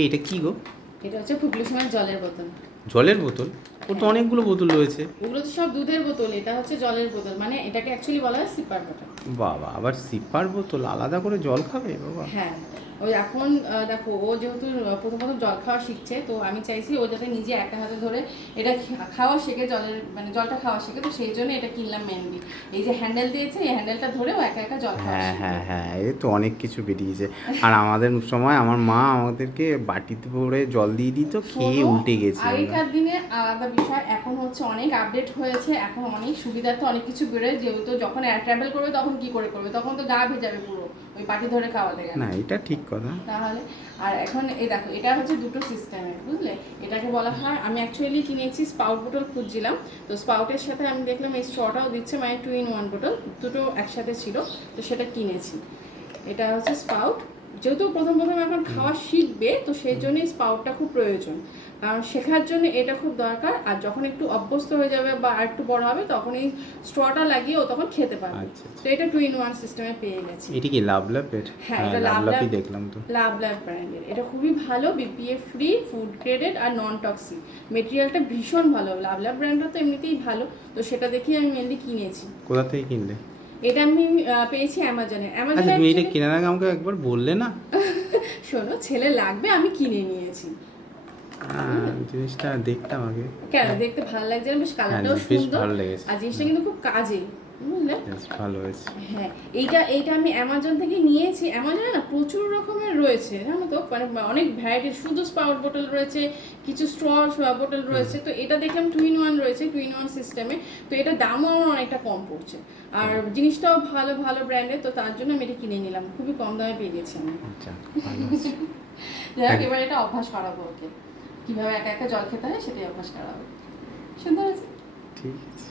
এটা কি গো? এটা হচ্ছে ফুগলি সময় জলের বোতল। জলের বোতল? ওর তো অনেকগুলো বোতল রয়েছে। ওগুলো তো সব দুধের বোতল, এটা হচ্ছে জলের বোতল, মানে এটাকে অ্যাকচুয়ালি বলা হয় সিপার বোতল। বাবা, আবার সিপার বোতল আলাদা করে জল খাবে বাবা? হ্যাঁ, ওই এখন দেখো ও যেহেতু প্রথম প্রথম জল খাওয়া শিখছে, তো আমি চাইছি ও যাতে নিজে একা হাতে ধরে এটা খাওয়া শেখে, জলের মানে জলটা খাওয়া শেখে, তো সেই জন্য এটা কিনলাম মেনলি। এই যে হ্যান্ডেল দিয়েছে, এই হ্যান্ডেলটা ধরে ও একা একা জল খাওয়া হ্যাঁ শিখবে। হ্যাঁ হ্যাঁ, এই তো অনেক কিছু বেরিয়েছে। আর আমাদের সময় আমার মা আমাদেরকে বাটিতে করে জল দিয়ে দিত, খেয়ে শোনো, উল্টে গেছি আমরা। আগেকার দিনে আলাদা বিষয়, এখন হচ্ছে অনেক আপডেট হয়েছে, এখন অনেক সুবিধার্থে অনেক কিছু বেরোয়, যেহেতু যখন এয়ার ট্রাভেল করবে তখন কি করে করবে, তখন তো গা ভেজাবে পুরো ওই বাটি ধরে খাওয়াতে গেলে। না, এটা ঠিক কথা। তাহলে আর এখন এই দেখো, এটা হচ্ছে দুটো সিস্টেমের, বুঝলে? এটাকে বলা হয়, আমি অ্যাকচুয়ালি কিনেছি স্পাউট বোতল খুঁজছিলাম, তো স্পাউটের সাথে আমি দেখলাম এই স্ট্রটাও দিচ্ছে, মানে 2 in 1 বোতল, দুটো একসাথে ছিল, তো সেটা কিনেছি। এটা হচ্ছে স্পাউট, যেহেতু প্রথম প্রথম এখন খাওয়া শিখবে, তো সেই জন্যই স্পাউটটা খুব প্রয়োজন, কারণ শেখার জন্য এটা খুব দরকার। আর যখন একটু অভ্যস্ত হয়ে যাবে বা আর একটু বড় হবে, তখন এই স্ট্রটা লাগিয়ে ও তখন খেতে পারবে। আচ্ছা আচ্ছা। তো এটা 2 in 1 সিস্টেমে পেয়ে গেছি। এটা কি লাভলাভের? হ্যাঁ, হ্যাঁ, এটা লাভলাভই দেখলাম তো। লাভলাভ ব্র্যান্ডের। এটা খুবই ভালো, বিপিএ ফ্রি, ফুড গ্রেডেড আর নন টক্সিক। মেটেরিয়ালটা ভীষণ ভালো, লাভলাভ ব্র্যান্ডটা তো এমনিতেই ভালো, তো সেটা দেখেই আমি মেনলি কিনেছি। কোথা থেকে কিনলে? এটা আমি পেয়েছি অ্যামাজনে। আচ্ছা, তুমি এটা কেনার আগে আমাকে একবার বললে না? শোনো, ছেলে লাগবে, আমি কিনে নিয়েছি। জিনিসটা দেখতাম আগে। কেন, দেখতে ভালো লাগছে না? বেশ হ্যাঁ, কালারটাও বেশ সুন্দর, ভালো লেগেছে। আর জিনিসটা কিন্তু খুব কাজে, বুঝলে? বেশ ভালো হয়েছে। হ্যাঁ, এইটা আমি অ্যামাজন থেকে নিয়েছি। অ্যামাজনে না প্রচুর রকমের রয়েছে, জানো তো, মানে অনেক ভ্যারাইটি, শুধু স্পাউট বোতল রয়েছে, কিছু স্ট্র বোতল রয়েছে, তো এটা দেখলাম 2 in 1 রয়েছে, 2 in 1 সিস্টেমে, তো এটা দামও আমার অনেকটা কম পড়ছে, আর জিনিসটাও ভালো ভালো ব্র্যান্ডের, তো তার জন্য আমি এটা কিনে নিলাম, খুবই কম দামে পেয়ে গেছি আমি। আচ্ছা, ভালো হয়েছে। যাই হোক, এবার এটা অভ্যাস করাবো ওকে, কিভাবে একা একা জল খেতে হয় সেটাই অভ্যাস করাবো। সুন্দর আছে। ঠিক আছে।